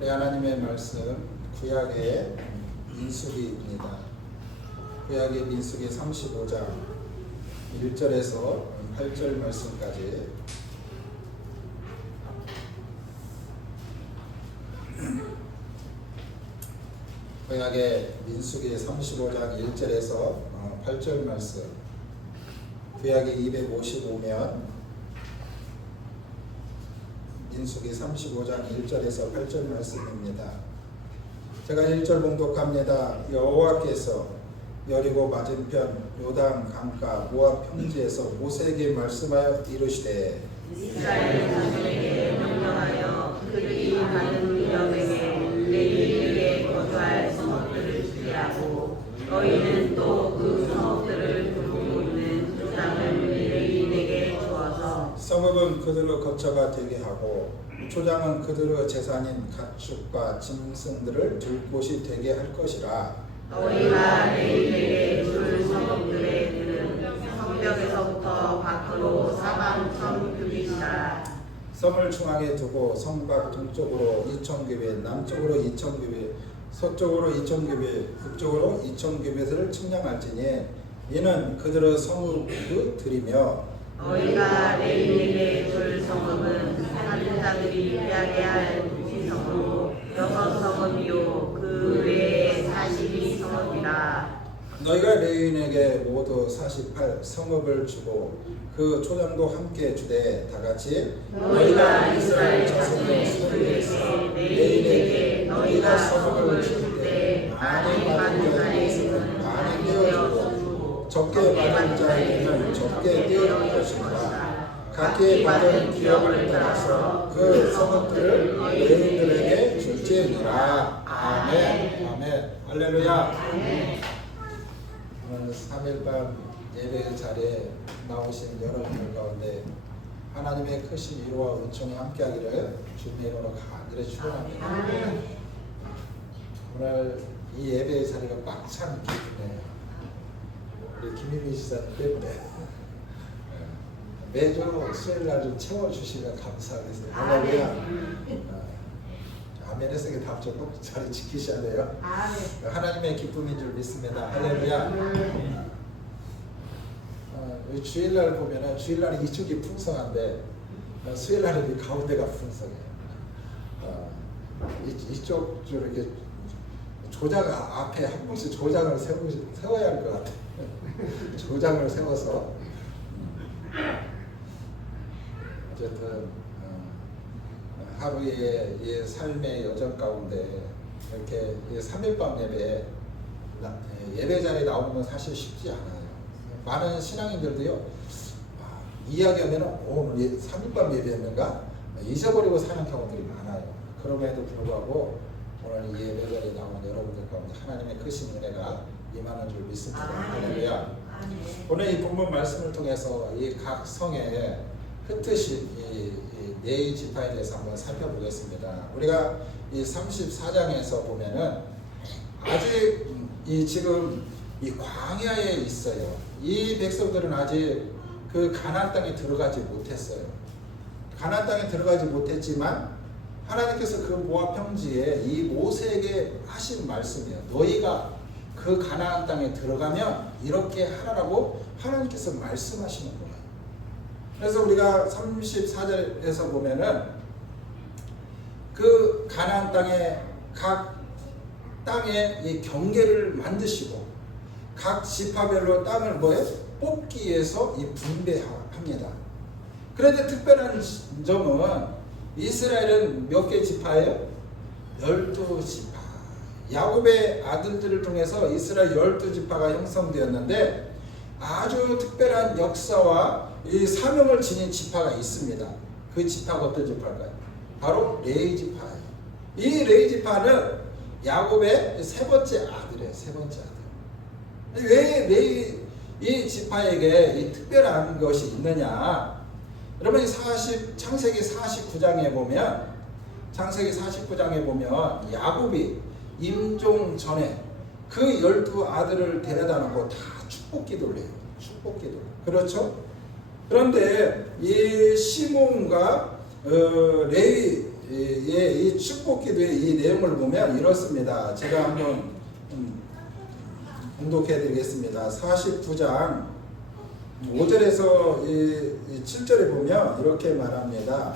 우리 하나님의 말씀 구약의 민수기입니다. 구약의 민수기 35장 1절에서 8절 말씀까지 구약의 민수기 35장 1절에서 8절 말씀, 구약이 255면 민수기 35장 1절에서 8절 말씀입니다. 제가 1절 봉독합니다. 여호와께서 여리고 맞은편 요단 강가 모압 평지에서 모세에게 말씀하여 이르시되 이스라엘 자손에게 명령하여 그들이 가는 위험에게 레위인에게 거주할 성읍들을 주리하고 너희는 또 그 성읍들을 두고 있는 조장을 레위인에게 주어서 성읍은 그들의 거처가 되게 하고 초장은 그들의 재산인 가축과 짐승들을 둘 곳이 되게 할 것이라. 너희가 레위인에게 줄 성읍들의 들은 성벽에서부터 밖으로 사방 규빗이라. 성을 중앙에 두고 성 밖 동쪽으로 2,000규빗, 남쪽으로 2,000규빗, 서쪽으로 2,000규빗, 북쪽으로 2,000규빗을 측량할지니 이는 그들의 성읍의 들이며 너희가 레위인에게 줄 성읍은 사는 자들이 피하게 할 도시성으로 6성읍이요 그 외에 42성읍이라. 너희가 레위인에게 모두 48 성읍을 주고 그 초장도 함께 주되 다같이 너희가 이스라엘 자손의 소유에서 레위인에게 너희가 성읍을 줄 때 많이 받은 자에게는 많이 떼어주고 적게 받은 자에게는 적게 떼어줄 것이라. 각기 받은 기업을 따라서 그 성읍들을 레위인들에게 줄지니라. 아멘. 아멘. 할렐루야. 오늘 3일밤 예배 자리에 나오신 여러분들 가운데 하나님의 크신 위로와 은총이 함께하기를 주님의 이름으로 간절히 축원합니다. 오늘 이 예배 자리가 꽉 찬 기분이에요. 우리 김희미 지사님 때문에 매주 수요일날 좀 채워주시면 감사하겠어요. 할렐루야. 아멘에서 답 좀 꼭 잘 지키셔야 돼요. 하나님의 기쁨인 줄 믿습니다. 할렐루야. 주일날 보면은 주일날은 이쪽이 풍성한데 수요일날은 이 가운데가 풍성해요. 이쪽 이렇게 조장 앞에 한 분씩 조장을 세워야 할 것 같아요. 조장을 세워서 어쨌든 하루의 이 삶의 여정 가운데 이렇게 3일밤 예배 자리에 나오는 건 사실 쉽지 않아요. 많은 신앙인들도요, 이야기하면 오늘 3일밤 예배였는가 잊어버리고 사는 경우들이 많아요. 그럼에도 불구하고 오늘 이 예배 자리에 나온 여러분들 가운데 하나님의 크신 은혜가 임하는 줄 믿습니다. 할렐루야. 오늘 이 본문 말씀을 통해서 이 각 성에 흩으신 이 네 지파에 대해서 한번 살펴보겠습니다. 우리가 이 34장에서 보면은 아직 지금 이 광야에 있어요. 이 백성들은 아직 그 가나안 땅에 들어가지 못했어요. 가나안 땅에 들어가지 못했지만 하나님께서 그 모압 평지에 이 모세에게 하신 말씀이에요. 너희가 그 가나안 땅에 들어가면 이렇게 하라고 하나님께서 말씀하시는 거예요. 그래서 우리가 34절에서 보면은 그 가나안 땅에 각 땅에 이 경계를 만드시고 각 지파별로 땅을 뽑기 위해서 이 분배합니다. 그런데 특별한 점은 이스라엘은 몇 개 지파예요? 12지파. 야곱의 아들들을 통해서 이스라엘 12지파가 형성되었는데 아주 특별한 역사와 이 사명을 지닌 지파가 있습니다. 그 지파가 어떤 지파일까요? 바로 레위 지파예요. 이 레위 지파는 야곱의 세 번째 아들이에요. 세 번째 아들. 왜 레위 이 지파에게 이 특별한 것이 있느냐? 여러분 창세기 49장에 보면 야곱이 임종 전에 그 12 아들을 데려다 놓고 다 축복 기도를 해요. 축복 기도. 그렇죠? 그런데 이 시몬과 레위 이 축복기도의 이 내용을 보면 이렇습니다. 제가 한번 봉독해 드리겠습니다. 49장 5절에서 7절에 보면 이렇게 말합니다.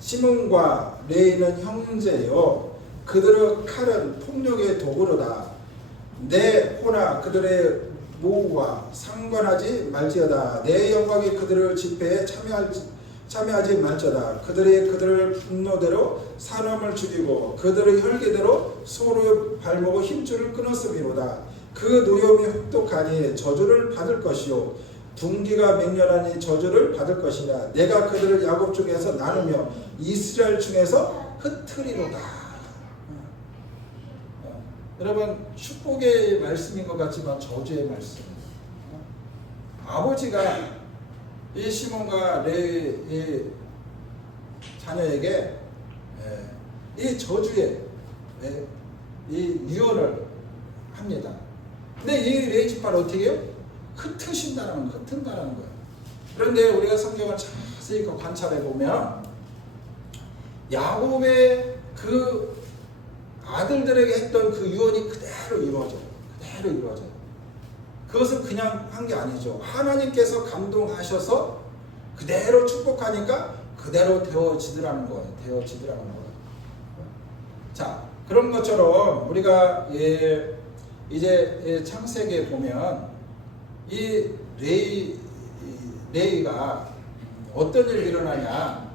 시몬과 레위는 형제요, 그들의 칼은 폭력의 도구로다. 내 호나 그들의 모우와 상관하지 말지어다. 내 영광이 그들의 집회에 참여하지 말지어다. 그들의 분노대로 사람을 죽이고 그들의 혈기대로 소로의 발목의 힘줄을 끊었음이로다. 그 노염이 혹독하니 저주를 받을 것이요, 분기가 맹렬하니 저주를 받을 것이라. 내가 그들을 야곱 중에서 나누며 이스라엘 중에서 흩트리로다. 여러분, 축복의 말씀인 것 같지만 저주의 말씀입니다. 아버지가 이 시몬과 레위 자녀에게 이 저주의 이 유언을 합니다. 근데 이 레위 지파를 어떻게 해요? 흩으신다는 거예요. 그런데 우리가 성경을 자세히 관찰해 보면 야곱의 그 아들들에게 했던 그 유언이 그대로 이루어져요. 그것은 그냥 한 게 아니죠. 하나님께서 감동하셔서 그대로 축복하니까 그대로 되어지더라는 거예요. 자, 그런 것처럼 우리가 이제 창세기에 보면 이 레위가 어떤 일이 일어나냐?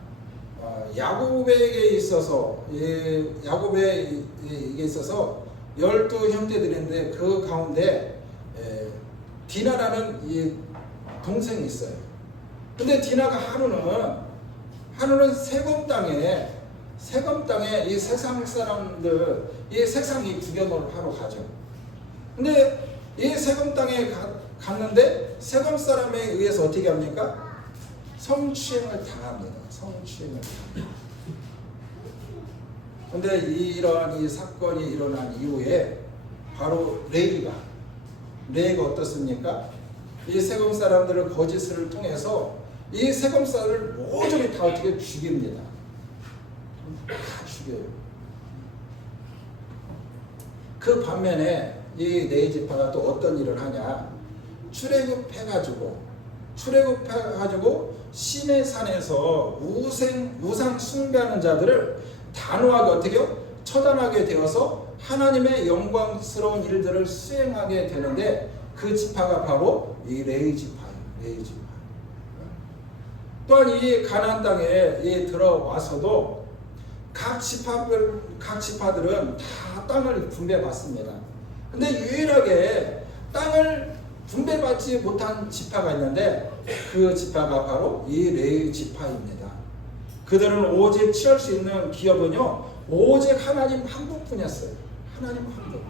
야곱에게 있어서 야곱에게 있어서 12 형제들인데 그 가운데 디나라는 이 동생이 있어요. 근데 디나가 하루는 세금 땅에 이 세상 사람들, 이 세상이 구경을 하러 가죠. 근데 이 세금 땅에 갔는데 세금 사람에 의해서 어떻게 합니까? 성추행을 당합니다. 근데 이러한 이 사건이 일어난 이후에 바로 레위가 어떻습니까? 이 세금 사람들을 거짓을 통해서 이 세금 사람을 모조리 다 어떻게 죽입니다. 다 죽여요. 그 반면에 이 레위 지파가 또 어떤 일을 하냐? 출애굽해가지고 신의 산에서 우상 숭배하는 자들을 단호하게 어떻게요? 처단하게 되어서 하나님의 영광스러운 일들을 수행하게 되는데 그 지파가 바로 이 레위 지파예요. 또한 이 가나안 땅에 들어와서도 각 지파들은 다 땅을 분배받습니다. 근데 유일하게 땅을 분배받지 못한 지파가 있는데 그 지파가 바로 이 레위 지파입니다. 그들은 오직 취할 수 있는 기업은요, 오직 하나님 한 분뿐이었어요. 하나님 한 분.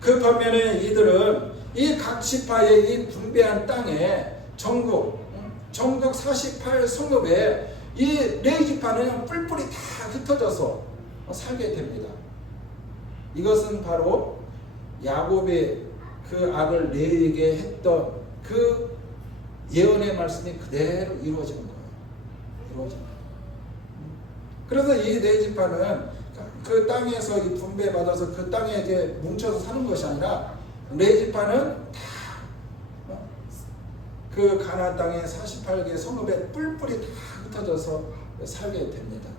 그 반면에 이들은 이 각 지파의 이 분배한 땅에 전국 48 성읍에 이 레위 지파는 뿔뿔이 다 흩어져서 살게 됩니다. 이것은 바로 야곱의 그 아들 레위에게 했던 그 예언의 말씀이 그대로 이루어지는 거예요. 그래서 이 레위 지파는 그 땅에서 분배받아서 그 땅에 이제 뭉쳐서 사는 것이 아니라 레위 지파는 다 그 가나안 땅의 48개 성읍에 뿔뿔이 다 흩어져서 살게 됩니다.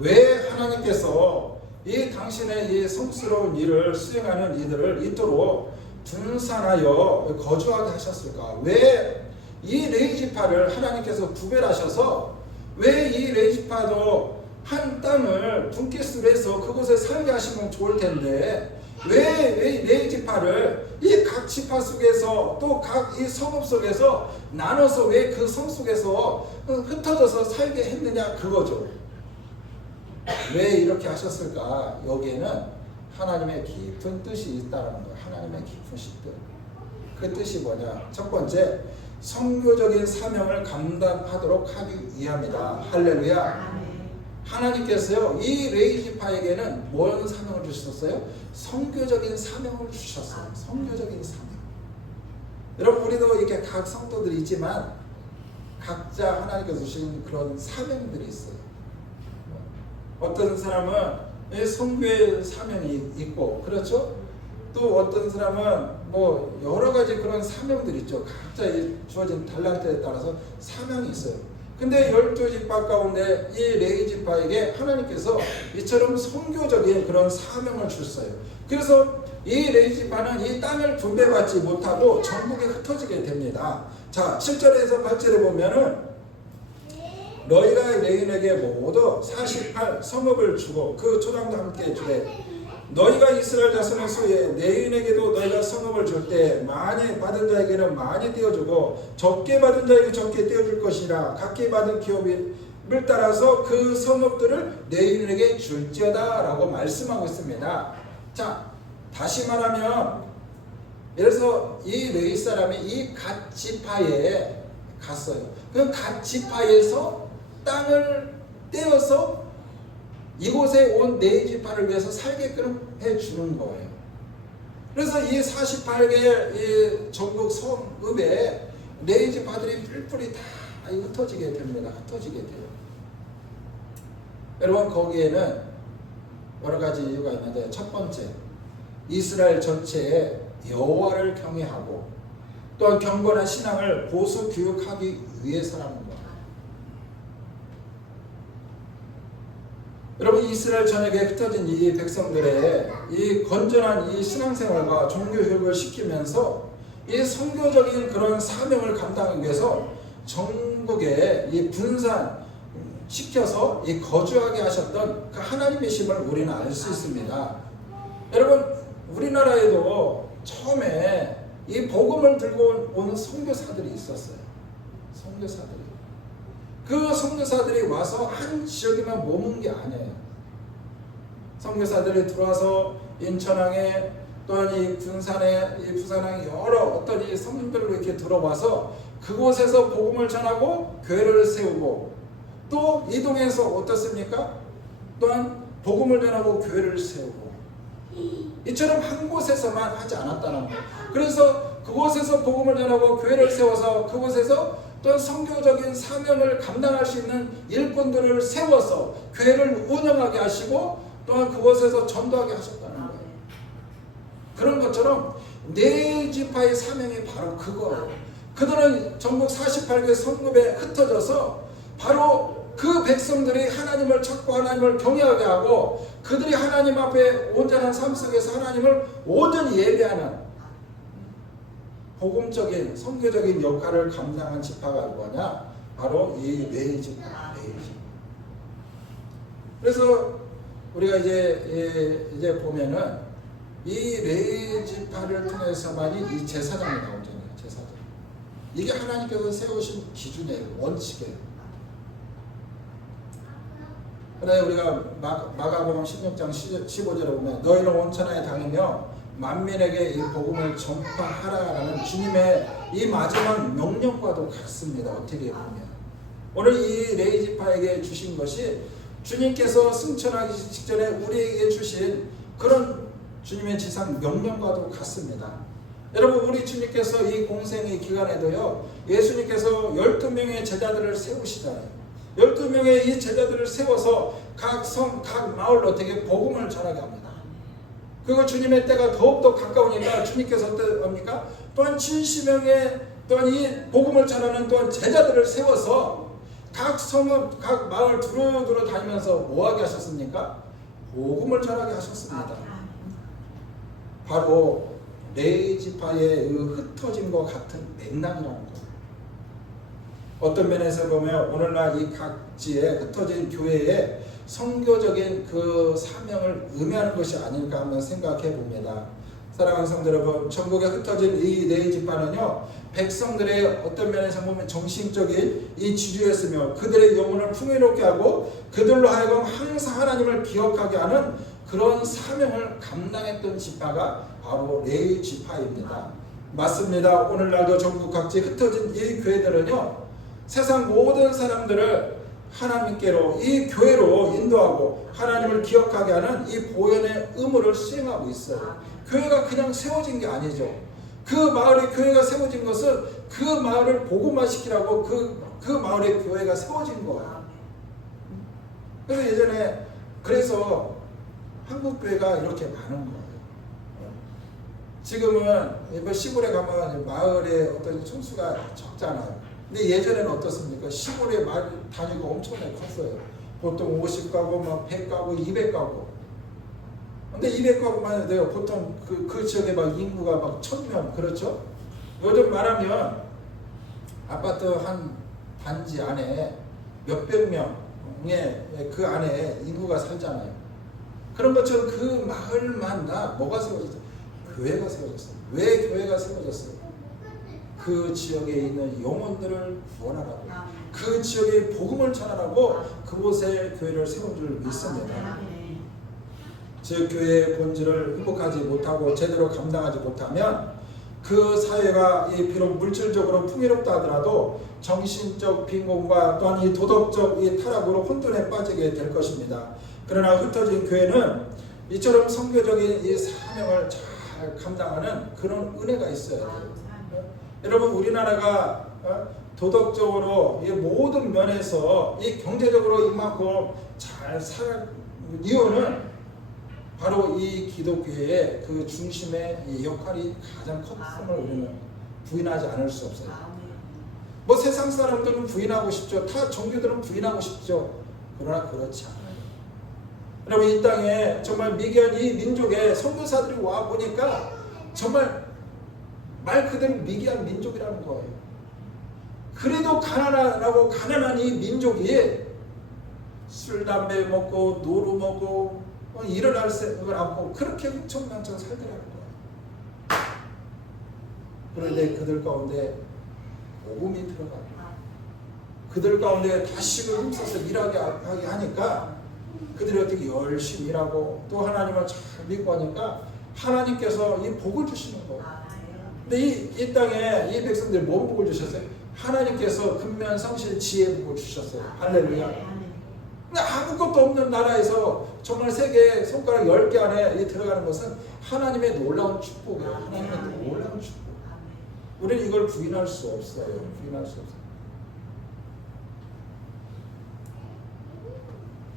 왜 하나님께서 이 당신의 이 성스러운 일을 수행하는 이들을 이토록 분산하여 거주하게 하셨을까? 왜 이 레위 지파를 하나님께서 구별하셔서 왜 이 레위 지파도 한 땅을 분깃으로 해서 그곳에 살게 하시면 좋을 텐데 왜 레위 지파를 이 각 지파 속에서 또 각 이 성읍 속에서 나눠서 왜 그 성 속에서 흩어져서 살게 했느냐, 그거죠. 왜 이렇게 하셨을까? 여기에는 하나님의 깊은 뜻이 있다는 거예요. 하나님의 깊은 뜻. 그 뜻이 뭐냐? 첫 번째, 선교적인 사명을 감당하도록 하기 위함이다. 할렐루야. 하나님께서요, 이 레위 지파에게는 뭔 사명을 주셨어요? 선교적인 사명을 주셨어요. 선교적인 사명. 여러분, 우리도 이렇게 각 성도들이 있지만 각자 하나님께서 주신 그런 사명들이 있어요. 어떤 사람은 선교의 사명이 있고, 그렇죠? 또 어떤 사람은 뭐 여러 가지 그런 사명들이 있죠. 각자 주어진 달란트에 따라서 사명이 있어요. 근데 12지파 가운데 이 레위지파에게 하나님께서 이처럼 선교적인 그런 사명을 주셨어요. 그래서 이 레위지파는 이 땅을 분배받지 못하고 전국에 흩어지게 됩니다. 자, 7절에서 8절에 보면은 너희가 레위인에게 모두 48 성읍을 주고 그 초장도 함께 주되 너희가 이스라엘 자손의 수에 레위인에게도 너희가 성읍을 줄 때 많이 받은 자에게는 많이 떼어주고 적게 받은 자에게 적게 떼어줄 것이라 각기 받은 기업을 따라서 그 성읍들을 레위인에게 줄지어다 라고 말씀하고 있습니다. 자, 다시 말하면 예를 들어서 이 레위 사람이 이 갓 지파에 갔어요. 그 갓 지파에서 땅을 떼어서 이곳에 온 레위지파를 위해서 살게끔 해주는 거예요. 그래서 이 48개의 이 전국 성읍에 레위지파들이 뿔뿔이 다 흩어지게 됩니다. 흩어지게 돼요. 여러분, 거기에는 여러 가지 이유가 있는데, 첫 번째, 이스라엘 전체에 여호와를 경외하고 또한 경건한 신앙을 보수 교육하기 위해서라는 거예요. 여러분, 이스라엘 전역에 흩어진 이 백성들의 이 건전한 이 신앙생활과 종교교육을 시키면서 이 선교적인 그런 사명을 감당하기 위해서 전국에 이 분산시켜서 이 거주하게 하셨던 그 하나님의 심을 우리는 알 수 있습니다. 여러분, 우리나라에도 처음에 이 복음을 들고 온 선교사들이 있었어요. 선교사들이. 그 선교사들이 와서 한 지역에만 머문 게 아니에요. 선교사들이 들어와서 인천항에 또한 이 군산에 이 부산항에 여러 어떤 이 성들로 이렇게 들어와서 그곳에서 복음을 전하고 교회를 세우고 또 이동해서 어떻습니까? 또한 복음을 전하고 교회를 세우고 이처럼 한 곳에서만 하지 않았다는 거예요. 그래서 그곳에서 복음을 전하고 교회를 세워서 그곳에서 또한 선교적인 사명을 감당할 수 있는 일꾼들을 세워서 교회를 운영하게 하시고 또한 그곳에서 전도하게 하셨다는 거예요. 그런 것처럼 네 지파의 사명이 바로 그거예요. 그들은 전국 48개 성읍에 흩어져서 바로 그 백성들이 하나님을 찾고 하나님을 경외하게 하고 그들이 하나님 앞에 온전한 삶 속에서 하나님을 온전히 예배하는 복음적인 선교적인 역할을 감당한 지파가 뭐냐? 바로 이 레위지파. 그래서 우리가 이제 보면은 이 레위지파를 통해서만이 이 제사장이 나오잖아요. 제사장. 이게 하나님께서 세우신 기준이에요. 원칙이에요. 그래 우리가 마가복음 16장 15절에 보면 너희는 온 천하에 다니며 만민에게 이 복음을 전파하라라는 주님의 이 마지막 명령과도 같습니다. 어떻게 보면 오늘 이 레위지파에게 주신 것이 주님께서 승천하기 직전에 우리에게 주신 그런 주님의 지상 명령과도 같습니다. 여러분, 우리 주님께서 이 공생의 기간에도요, 예수님께서 12명의 제자들을 세우시잖아요. 12명의 이 제자들을 세워서 각 성, 각 마을로 어떻게 복음을 전하게 합니다. 그리고 주님의 때가 더욱더 가까우니까 주님께서 어떻게 합니까? 또한 70명의 또한 이 복음을 전하는 또한 제자들을 세워서 각 성읍, 각 마을 두루두루 다니면서 뭐하게 하셨습니까? 복음을 전하게 하셨습니다. 바로 레위지파의 흩어짐과 같은 맥락이라는 거예요. 어떤 면에서 보면 오늘날 이 각지에 흩어진 교회에 선교적인 그 사명을 의미하는 것이 아닐까 한번 생각해 봅니다. 사랑하는 성도 여러분, 전국에 흩어진 이 레위지파는요, 백성들의 어떤 면에서 보면 정신적인 이 지주였으며 그들의 영혼을 풍요롭게 하고 그들로 하여금 항상 하나님을 기억하게 하는 그런 사명을 감당했던 지파가 바로 레위지파입니다. 맞습니다. 오늘날도 전국 각지 흩어진 이 교회들은요, 세상 모든 사람들을 하나님께로 이 교회로 인도하고 하나님을 기억하게 하는 이 보현의 의무를 수행하고 있어요. 교회가 그냥 세워진 게 아니죠. 그 마을에 교회가 세워진 것은 그 마을을 복음화시키라고 그 마을에 교회가 세워진 거예요. 그래서 예전에 그래서 한국 교회가 이렇게 많은 거예요. 지금은 뭐 시골에 가면 마을에 어떤 총수가 적잖아요. 근데 예전에는 어떻습니까? 시골에 마을 단위가 엄청나게 컸어요. 보통 50가구, 막 100가구, 200가구. 근데 200가구만 해도 보통 그 지역에 막 인구가 막 1000명, 그렇죠? 요즘 말하면 아파트 한 단지 안에 몇백 명의 그 안에 인구가 살잖아요. 그런 것처럼 그 마을만 다 뭐가 세워졌어요? 교회가 세워졌어요. 왜 교회가 세워졌어요? 그 지역에 있는 영혼들을 구원하라고, 그 지역에 복음을 전하라고 그곳에 교회를 세운 줄 믿습니다. 즉 교회의 본질을 회복하지 못하고 제대로 감당하지 못하면 그 사회가 비록 물질적으로 풍요롭다 하더라도 정신적 빈곤과 또한 이 도덕적 이 타락으로 혼돈에 빠지게 될 것입니다. 그러나 흩어진 교회는 이처럼 선교적인 이 사명을 잘 감당하는 그런 은혜가 있어야 돼요. 여러분, 우리나라가 도덕적으로 이 모든 면에서 이 경제적으로 이만큼 잘 살 이유는 바로 이 기독교의 그 중심의 이 역할이 가장 컸음을 우리는 부인하지 않을 수 없어요. 뭐 세상 사람들은 부인하고 싶죠. 타 종교들은 부인하고 싶죠. 그러나 그렇지 않아요. 여러분, 이 땅에 정말 미개한 이 민족에 선교사들이 와 보니까 정말 말 그대로 미개한 민족이라는 거예요. 그래도 가난한 이 민족이 술, 담배 먹고 노루 먹고 일어날 생각을 않고 그렇게 흥청망청 살더라는 거예요. 그런데 그들 가운데 복음이 들어가고 그들 가운데 다시금 힘써서 일하게 하니까 그들이 어떻게 열심히 일하고 또 하나님을 잘 믿고 하니까 하나님께서 이 복을 주시는 거예요. 근데 이 땅에 이 백성들이 뭔 복을 주셨어요? 하나님께서 근면 성실 지혜 복을 주셨어요. 할렐루야. 근데 아무것도 없는 나라에서 정말 세계 손가락 10개 안에 들어가는 것은 하나님의 놀라운 축복이에요. 하나님의 놀라운 축복. 우리는 이걸 부인할 수 없어요. 부인할 수 없어요.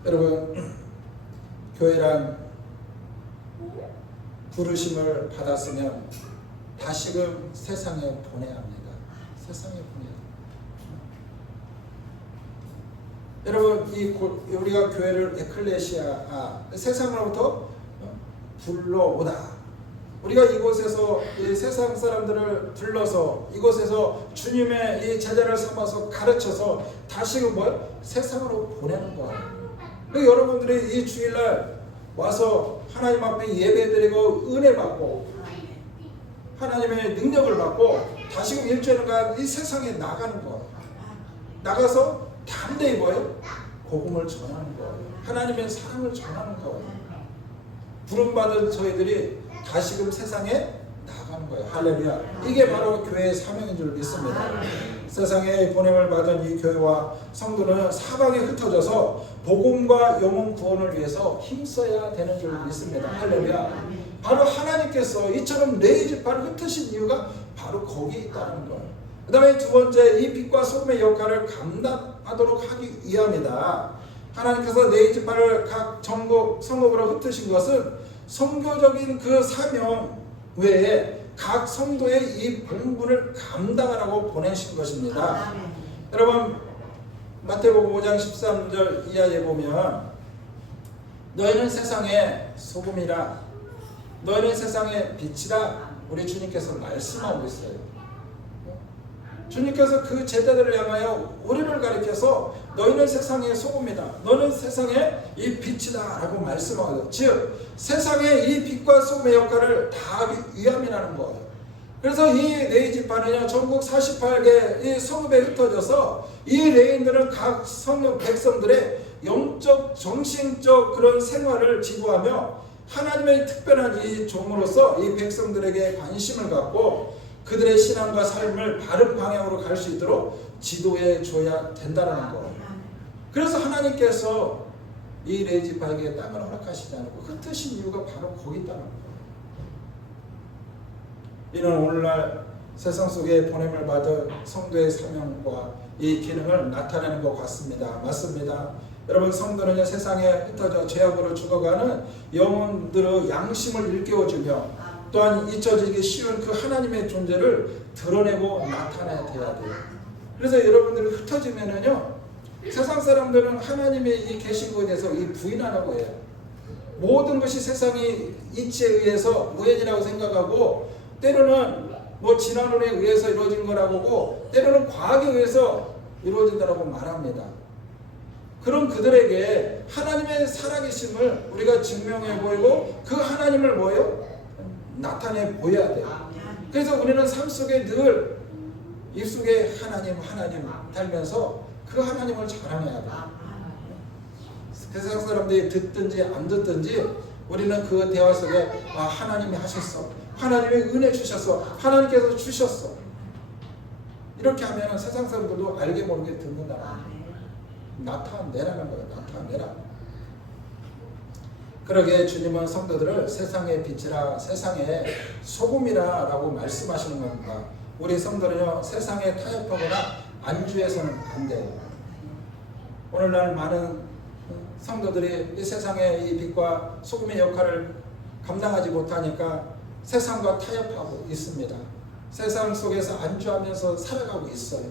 여러분, 교회란 부르심을 받았으면 다시금 세상에 보내야 합니다. 세상에 보내야 합니다. 여러분, 우리가 교회를 에클레시아, 세상으로부터 불러오다. 우리가 이곳에서 이 세상 사람들을 불러서 이곳에서 주님의 이 제자를 삼아서 가르쳐서 다시금 세상으로 보내는 거예요. 여러분들이 이 주일날 와서 하나님 앞에 예배드리고 은혜 받고 하나님의 능력을 받고 다시금 일주일간 이 세상에 나가는 거예요. 나가서 담대히 복음을 전하는 거예요. 하나님의 사랑을 전하는 거예요. 부름받은 저희들이 다시금 세상에 나가는 거예요. 할렐루야. 이게 바로 교회의 사명인 줄 믿습니다. 세상에 보냄을 받은 이 교회와 성도는 사방에 흩어져서 복음과 영혼 구원을 위해서 힘써야 되는 줄 믿습니다. 할렐루야. 바로 하나님께서 이처럼 레이지파를 흩으신 이유가 바로 거기에 있다는 거예요. 그 다음에 두 번째, 이 빛과 소금의 역할을 감당하도록 하기 위함이다. 하나님께서 레이지파를 각 전국 성읍으로 흩으신 것은 선교적인 그 사명 외에 각 성도의 이 본분을 감당하라고 보내신 것입니다. 여러분, 마태복음 5장 13절 이하에 보면 너희는 세상의 소금이라, 너희는 세상의 빛이라 우리 주님께서 말씀하고 있어요. 주님께서 그 제자들을 향하여 우리를 가리켜서 너희는 세상의 소금이다, 너는 세상의 이 빛이다 라고 말씀하거든요. 즉 세상의 이 빛과 소금의 역할을 다하기 위함이라는 거예요. 그래서 이 레이지파는요, 전국 48개 이 성읍에 흩어져서 이 레인들은 각 성읍 백성들의 영적 정신적 그런 생활을 지도하며 하나님의 특별한 이 종으로서 이 백성들에게 관심을 갖고 그들의 신앙과 삶을 바른 방향으로 갈 수 있도록 지도해 줘야 된다는 거예요. 그래서 하나님께서 이 레이지파에게 땅을 허락하시지 않고 흩으신 이유가 바로 거기 있다는 거예요. 이는 오늘날 세상 속에 보냄을 받은 성도의 사명과 이 기능을 나타내는 것 같습니다. 맞습니다. 여러분, 성도는요, 세상에 흩어져 죄악으로 죽어가는 영혼들의 양심을 일깨워주며 또한 잊혀지기 쉬운 그 하나님의 존재를 드러내고 나타내야 돼요. 그래서 여러분들이 흩어지면은요, 세상 사람들은 하나님의 이 계신 것에 대해서 이 부인하라고 해요. 모든 것이 세상의 이치에 의해서 우연이라고 생각하고, 때로는 뭐 진화론에 의해서 이루어진 거라고 하고, 때로는 과학에 의해서 이루어진다라고 말합니다. 그럼 그들에게 하나님의 살아계심을 우리가 증명해 보이고, 그 하나님을 뭐예요? 나타내 보여야 돼요. 그래서 우리는 삶 속에 늘 입속에 하나님 달면서 그 하나님을 자랑해야 돼요. 세상 사람들이 듣든지 안 듣든지 우리는 그 대화 속에 하나님이 하셨어, 하나님의 은혜 주셨어, 하나님께서 주셨어, 이렇게 하면 세상 사람들도 알게 모르게 듣는다. 나타내라는 거예요. 나타내라. 그러게 주님은 성도들을 세상의 빛이라, 세상의 소금이라 라고 말씀하시는 겁니다. 우리 성도는요, 세상에 타협하거나 안주해서는 안 돼요. 오늘날 많은 성도들이 이 세상의 이 빛과 소금의 역할을 감당하지 못하니까 세상과 타협하고 있습니다. 세상 속에서 안주하면서 살아가고 있어요.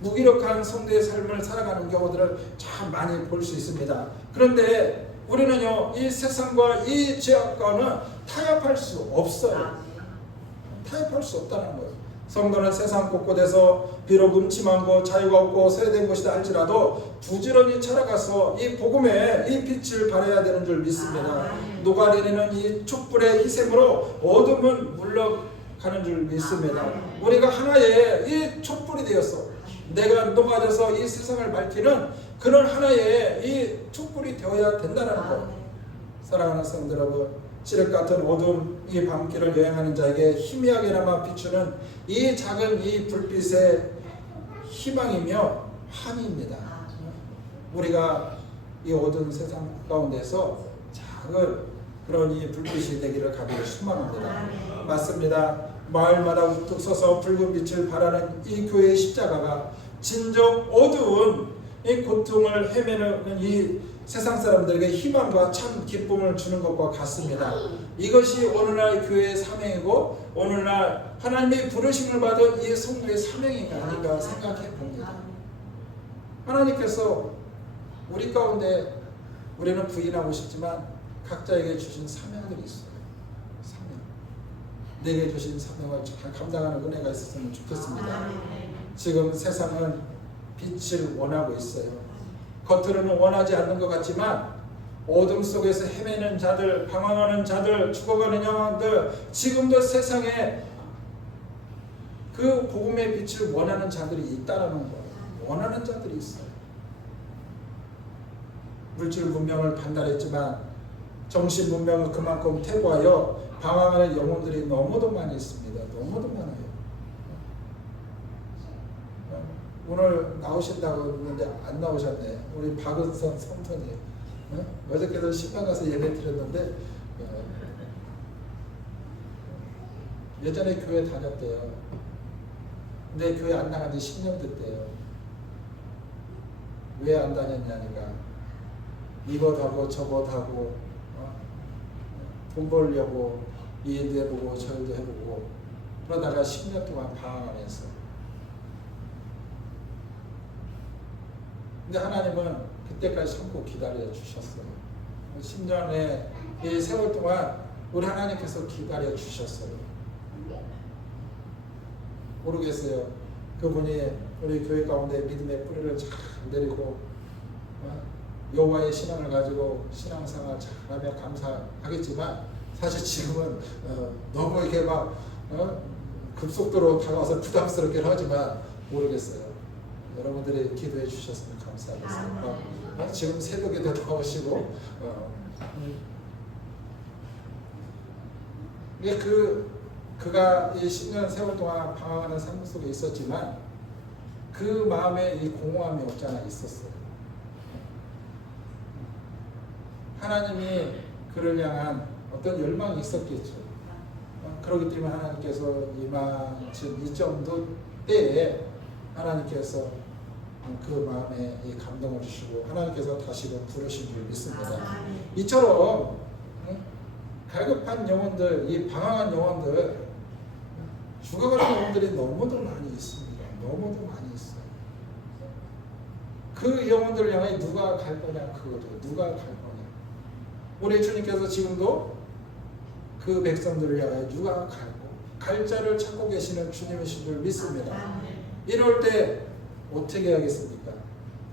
무기력한 성도의 삶을 살아가는 경우들을 참 많이 볼 수 있습니다. 그런데 우리는요, 이 세상과 이 죄악과는 타협할 수 없어요. 타협할 수 없다는 거예요. 성도는 세상 곳곳에서 비록 음침하고 자유가 없고 소외된 것이다 할지라도 부지런히 살아가서 이 복음의 이 빛을 발해야 되는 줄 믿습니다. 녹아내리는 이 촛불의 희생으로 어둠은 물러가는 줄 믿습니다. 우리가 하나의 이 촛불이 되었어. 내가 녹아져서 이 세상을 밝히는 그런 하나의 이 촛불이 되어야 된다는 것. 사랑하는 성도 여러분, 칠흑 같은 어두운 이 밤길을 여행하는 자에게 희미하게나마 비추는 이 작은 이 불빛의 희망이며 환희입니다. 우리가 이 어두운 세상 가운데서 작은 그런 이 불빛이 되기를 간절히 소망합니다. 맞습니다. 마을마다 우뚝 서서 붉은 빛을 발하는 이 교회의 십자가가 진정 어두운 이 고통을 헤매는 이 세상 사람들에게 희망과 참 기쁨을 주는 것과 같습니다. 이것이 오늘날 교회의 사명이고 오늘날 하나님의 부르심을 받은 이 성도의 사명이 아닌가 생각해 봅니다. 하나님께서 우리 가운데 우리는 부인하고 싶지만 각자에게 주신 사명들이 있어요. 사명. 내게 주신 사명을 잘 감당하는 은혜가 있었으면 좋겠습니다. 지금 세상은 빛을 원하고 있어요. 겉으로는 원하지 않는 것 같지만 어둠 속에서 헤매는 자들, 방황하는 자들, 죽어가는 영혼들, 지금도 세상에 그 복음의 빛을 원하는 자들이 있다는 거예요. 원하는 자들이 있어요. 물질 문명을 판단했지만 정신 문명은 그만큼 퇴보하여 방황하는 영혼들이 너무도 많이 있습니다. 너무도 많아요. 오늘 나오신다고 했는데 안 나오셨네. 우리 박은선 성도님. 어저께도 신방 가서 예배 드렸는데 예전에 교회 다녔대요. 근데 교회 안 나간 지 10년 됐대요. 왜 안 다녔냐니까 이것 하고 저것 하고 돈 벌려고 이 일도 해보고 저 일도 해보고 그러다가 10년 동안 방황하면서 근데 하나님은 그때까지 참고 기다려 주셨어요. 10년의 이 세월 동안 우리 하나님께서 기다려 주셨어요. 모르겠어요. 그분이 우리 교회 가운데 믿음의 뿌리를 잘 내리고 여호와의 신앙을 가지고 신앙생활 잘하며 감사하겠지만 사실 지금은 너무 이렇게 막 급속도로 다가와서 부담스럽긴 하지만 모르겠어요. 여러분들이 기도해 주셨으면 감사하겠어요. 지금 새벽에도 나오시고 그가 이 10년 세월 동안 방황하는 삶 속에 있었지만 그 마음에 이 공허함이 없지 않아 있었어요. 하나님이 그를 향한 어떤 열망이 있었겠죠. 그렇기 때문에 하나님께서 이 정도 때에 하나님께서 그 마음에 이 감동을 주시고 하나님께서 다시금 부르신 줄 믿습니다. 이처럼 갈급한 영혼들, 이 방황한 영혼들, 죽어가는 영혼들이 너무도 많이 있습니다. 너무도 많이 있어요. 그 영혼들을 향해 누가 갈 거냐, 그거죠. 누가 갈 거냐. 우리 주님께서 지금도 그 백성들을 향해 누가 갈 자를 찾고 계시는 주님이신 줄 믿습니다. 이럴 때 어떻게 하겠습니까?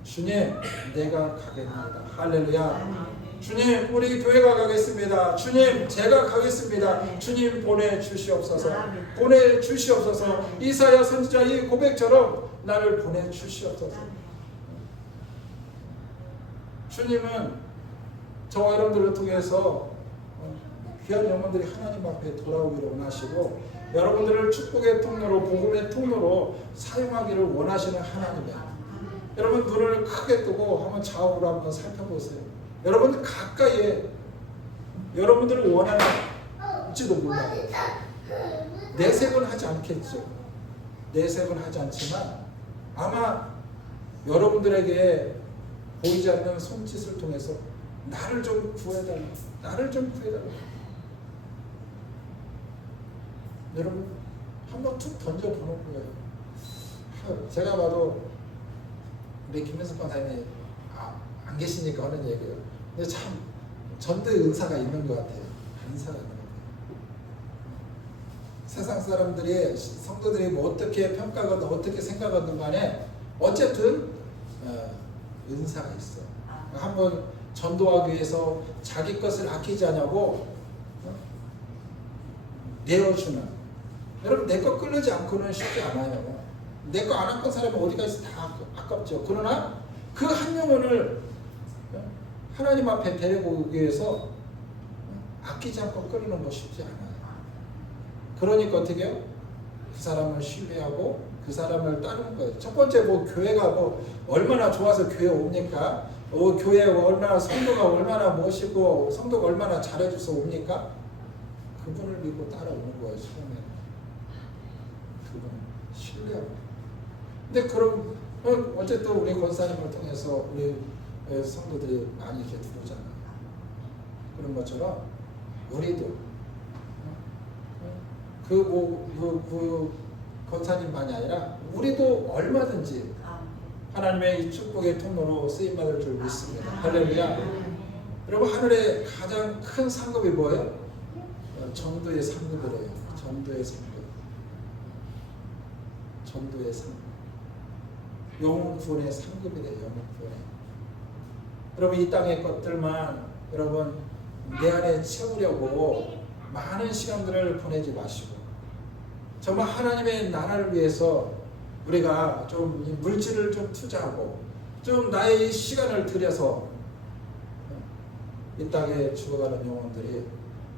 주님, 내가 가겠습니다. 할렐루야. 주님, 우리 교회가 가겠습니다. 주님, 제가 가겠습니다. 주님, 보내주시옵소서. 보내주시옵소서. 이사야 선지자 이 고백처럼 나를 보내주시옵소서. 주님은 저와 여러분들을 통해서 귀한 영혼들이 하나님 앞에 돌아오기를 원하시고 여러분들을 축복의 통로로, 복음의 통로로 사용하기를 원하시는 하나님이에요. 여러분 눈을 크게 뜨고 한번 좌우로 한번 살펴보세요. 여러분 가까이에 여러분들을 원하는지도 몰라요. 내색은 하지 않겠죠. 내색은 하지 않지만 아마 여러분들에게 보이지 않는 손짓을 통해서 나를 좀 구해달라. 나를 좀 구해달라. 여러분 한번 툭 던져보는 거예요. 제가 봐도 우리 김민석 권사님이 안 계시니까 하는 얘기예요. 근데 참 전도의 은사가 있는 것 같아요. 은사가 있는 것 같아요. 세상 사람들이 성도들이 뭐 어떻게 평가하든 어떻게 생각하든 간에 어쨌든 은사가 있어. 한번 전도하기 위해서 자기 것을 아끼지 않냐고 내어주는. 여러분 내 거 끌리지 않고는 쉽지 않아요. 내 거 안 아낀 사람은 어디가 있어 다 아깝죠. 그러나 그 한 영혼을 하나님 앞에 데리고 오기 위해서 아끼지 않고 끌는 거 쉽지 않아요. 그러니까 어떻게 해요? 그 사람을 신뢰하고 그 사람을 따르는 거예요. 첫 번째 뭐 교회가 뭐 얼마나 좋아서 교회 옵니까? 교회 얼마나 성도가 얼마나 멋있고 성도가 얼마나 잘해줘서 옵니까? 그분을 믿고 따라오는 거예요. 처음에 그분을 신뢰하고. 근데 그럼 어쨌든 우리 권사님을 통해서 우리 성도들이 많이 이렇게 들어오잖아요. 그런 것처럼 우리도 그 권사님만이 아니라 우리도 얼마든지 하나님의 이 축복의 통로로 쓰임받을 줄 믿습니다. 할렐루야. 여러분 하늘의 가장 큰 상급이 뭐예요? 전도의 상급이래요. 전도의 상급. 전도의 상급. 영혼 구원의 상급이래요. 영혼 구원의. 여러분 이 땅의 것들만 여러분 내 안에 채우려고 많은 시간들을 보내지 마시고 정말 하나님의 나라를 위해서 우리가 좀 물질을 좀 투자하고 좀 나의 시간을 들여서 이 땅에 죽어가는 영혼들이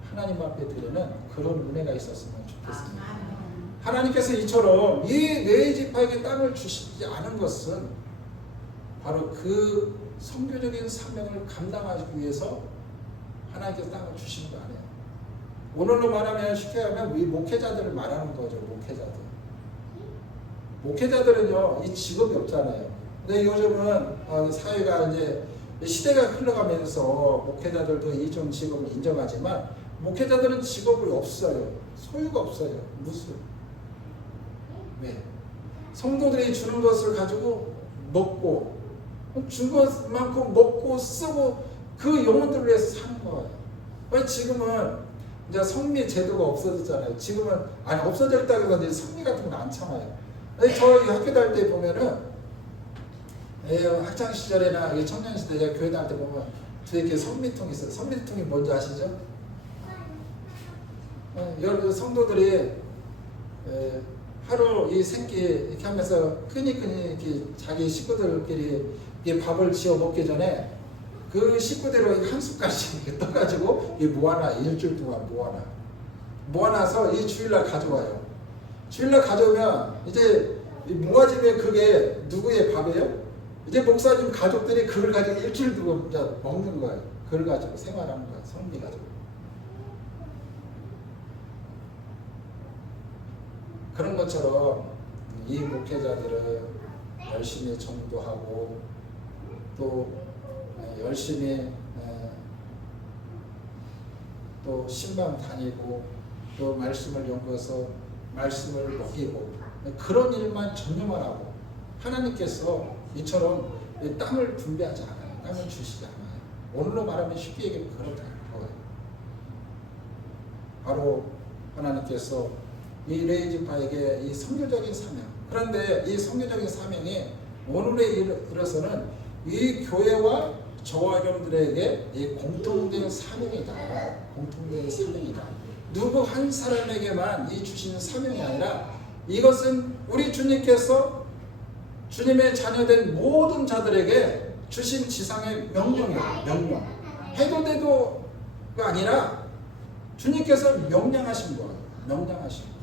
하나님 앞에 드리는 그런 은혜가 있었으면 좋겠습니다. 하나님께서 이처럼 이 네 지파에게 땅을 주시지 않은 것은 바로 그 선교적인 사명을 감당하기 위해서 하나님께서 땅을 주시는 거 아니에요. 오늘로 말하면 쉽게 하면 이 목회자들을 말하는 거죠. 목회자들은요 이 직업이 없잖아요. 근데 요즘은 사회가 이제 시대가 흘러가면서 목회자들도 이종 직업을 인정하지만 목회자들은 직업이 없어요. 소유가 없어요. 무슨 왜? 성도들이 주는 것을 가지고 먹고 준 것만큼 먹고 쓰고 그 영혼들을 위해서 사는 거예요. 왜 지금은 이제 성리 제도가 없어졌잖아요. 지금은 아니 없어졌다고 해서 이제 성리 같은 건 안 참아요. 저희 학교 다닐 때 보면은 학창 시절이나 청년 시대 제가 교회 다닐 때 보면 뒤에 이렇게 선미통이 있어요. 선미통이 뭔지 아시죠? 여러분 성도들이 하루 이 생기 이렇게 하면서 끈이 이렇게 자기 식구들끼리 밥을 지어 먹기 전에 그 식구대로 한 숟갈씩 이렇게 떠가지고 모아놔. 일주일 동안 모아놔서 이 주일날 가져와요. 주일날 가져오면 이제 모아지면 그게 누구의 밥이에요? 이제 목사님 가족들이 그걸 가지고 일주일 두고 먹는 거예요. 그걸 가지고 생활하는 거예요. 성리 가지고. 그런 것처럼 이 목회자들은 열심히 전도하고 또 열심히 또 신방 다니고 또 말씀을 연구해서 말씀을 먹이고 그런 일만 전념을 하고 하나님께서 이처럼 땅을 분배하지 않아요. 땅을 주시지 않아요. 오늘로 말하면 쉽게 얘기하면 그렇다는 거예요. 바로 하나님께서 이 레이지파에게 이 선교적인 사명, 그런데 이 선교적인 사명이 오늘에 이르러서는 이 교회와 저와 여러분들에게 이 공통된 사명이다. 공통된 사명이다. 누구 한 사람에게만 이 주시는 사명이 아니라 이것은 우리 주님께서 주님의 자녀된 모든 자들에게 주신 지상의 명령이에요. 명령. 해도 돼도가 아니라 주님께서 명령하신 거예요. 명령하신 거예요.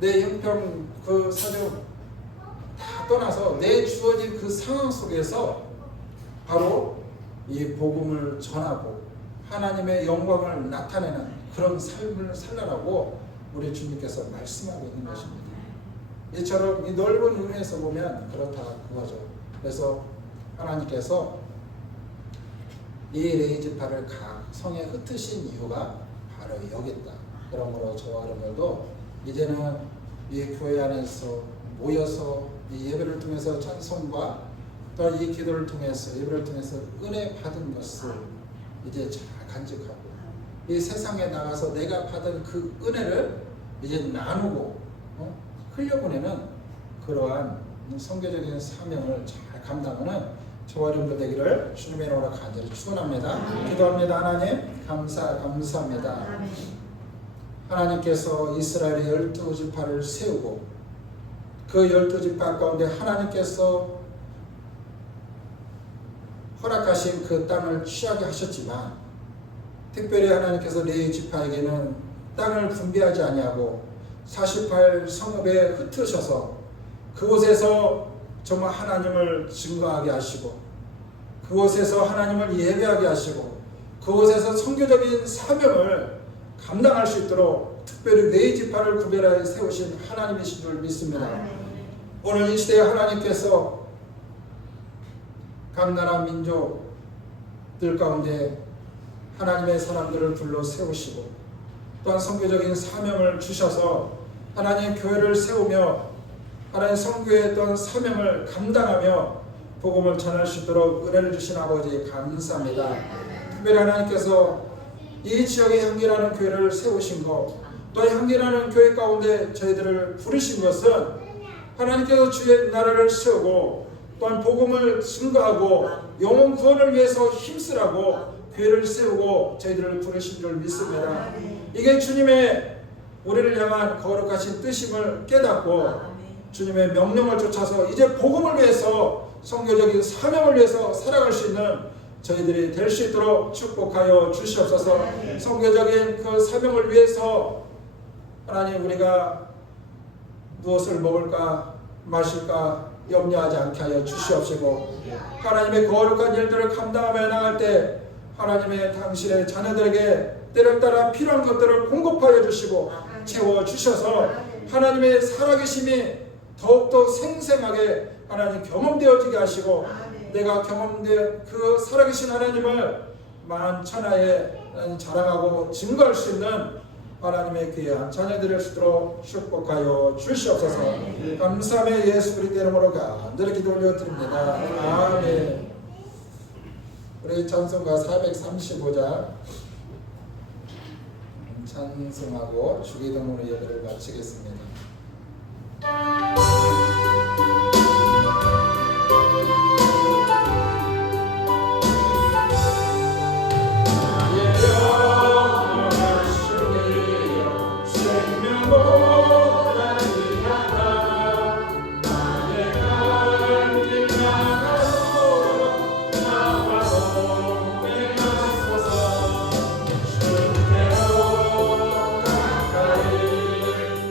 내 형편 그 사정 다 떠나서 내 주어진 그 상황 속에서 바로 이 복음을 전하고 하나님의 영광을 나타내는 그런 삶을 살라라고 우리 주님께서 말씀하고 있는 것입니다. 이처럼 이 넓은 은혜에서 보면 그렇다 그거죠. 그래서 하나님께서 이 레이지파를 각 성에 흩으신 이유가 바로 여기 있다. 그러므로 저와 여러분들도 이제는 이 교회 안에서 모여서 이 예배를 통해서 찬송과 또 이 기도를 통해서 예배를 통해서 은혜 받은 것을 이제 잘 간직하고 이 세상에 나가서 내가 받은 그 은혜를 이제 나누고 흘려보내는 그러한 선교적인 사명을 잘 감당하는 저와 여러분들 되기를 주님의 이름으로 간절히 축원합니다. 기도합니다. 하나님 감사합니다. 하나님께서 이스라엘의 12지파를 세우고 그 12지파 가운데 하나님께서 허락하신 그 땅을 취하게 하셨지만 특별히 하나님께서 레위지파에게는 땅을 분배하지 아니하고 48 성읍에 흩으셔서 그곳에서 정말 하나님을 증거하게 하시고 그곳에서 하나님을 예배하게 하시고 그곳에서 선교적인 사명을 감당할 수 있도록 특별히 레위지파를 구별하여 세우신 하나님이신 줄 믿습니다. 오늘 이 시대에 하나님께서 각 나라 민족들 가운데 하나님의 사람들을 불러 세우시고 또한 선교적인 사명을 주셔서 하나님 교회를 세우며 하나님 선교의 어떤 사명을 감당하며 복음을 전할 수 있도록 은혜를 주신 아버지 감사합니다. 특별히 하나님께서 이 지역에 향기라는 교회를 세우신 것, 또 향기라는 교회 가운데 저희들을 부르신 것은 하나님께서 주의 나라를 세우고 또한 복음을 증거하고 영혼 구원을 위해서 힘쓰라고 교회를 세우고 저희들을 부르신 줄 믿습니다. 이게 주님의 우리를 향한 거룩하신 뜻임을 깨닫고 주님의 명령을 쫓아서 이제 복음을 위해서 선교적인 사명을 위해서 살아갈 수 있는 저희들이 될 수 있도록 축복하여 주시옵소서. 선교적인 그 사명을 위해서 하나님 우리가 무엇을 먹을까 마실까 염려하지 않게 하여 주시옵시고 하나님의 거룩한 일들을 감당하며 나갈 때 하나님의 당신의 자녀들에게 때를 따라 필요한 것들을 공급하여 주시고 채워주셔서 하나님의 살아계심이 더욱더 생생하게 하나님 경험되어지게 하시고 내가 경험된 그 살아계신 하나님을 만천하에 자랑하고 증거할 수 있는 하나님의 귀한 자녀들을 수도록 축복하여 주시옵소서. 감사함의 예수 그리스도 이름으로 간절히 기도 올려드립니다. 아멘. 우리 찬송가 435장 찬송하고 주기도문으로 예배를 마치겠습니다.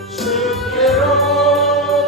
주께로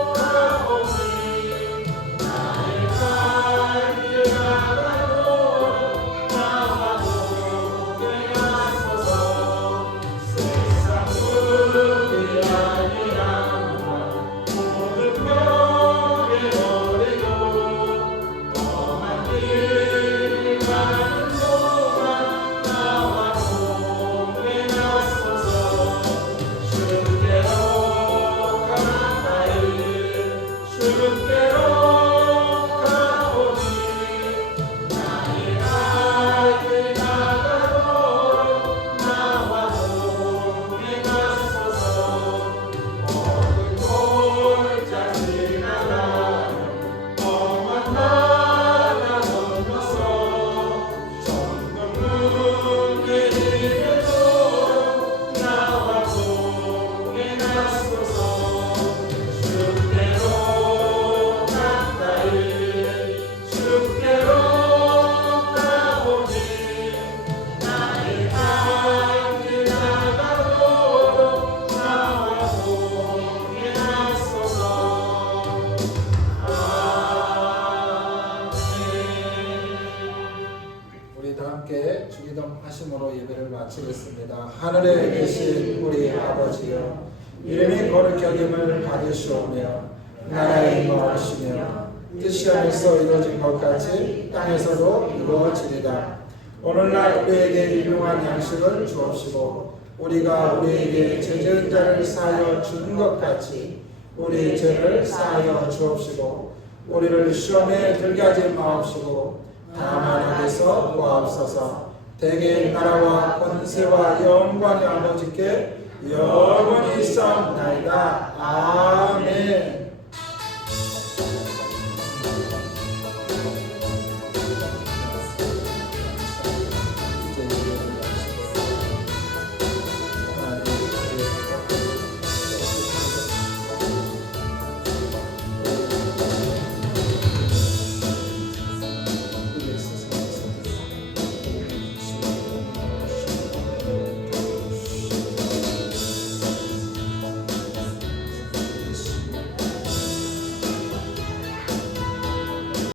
기념하심으로 예배를 마치겠습니다. 하늘에 계신 우리 아버지여, 이름이 거룩히 여김을 받으시오며 나라의 임하옵시며 뜻이 하늘에서 이루어진 것 같이 땅에서도 이루어지리다. 오늘날 우리에게 일용할 양식을 주옵시고 우리가 우리에게 죄 지은 자를 사하여 주는 것 같이 우리 죄를 사하여 주옵시고 우리를 시험에 들게 하지 마옵시고 다만 악에서 구하옵소서. 대개 나라와 권세와 영광이 아버지께 영원히 있사옵나이다. 아멘.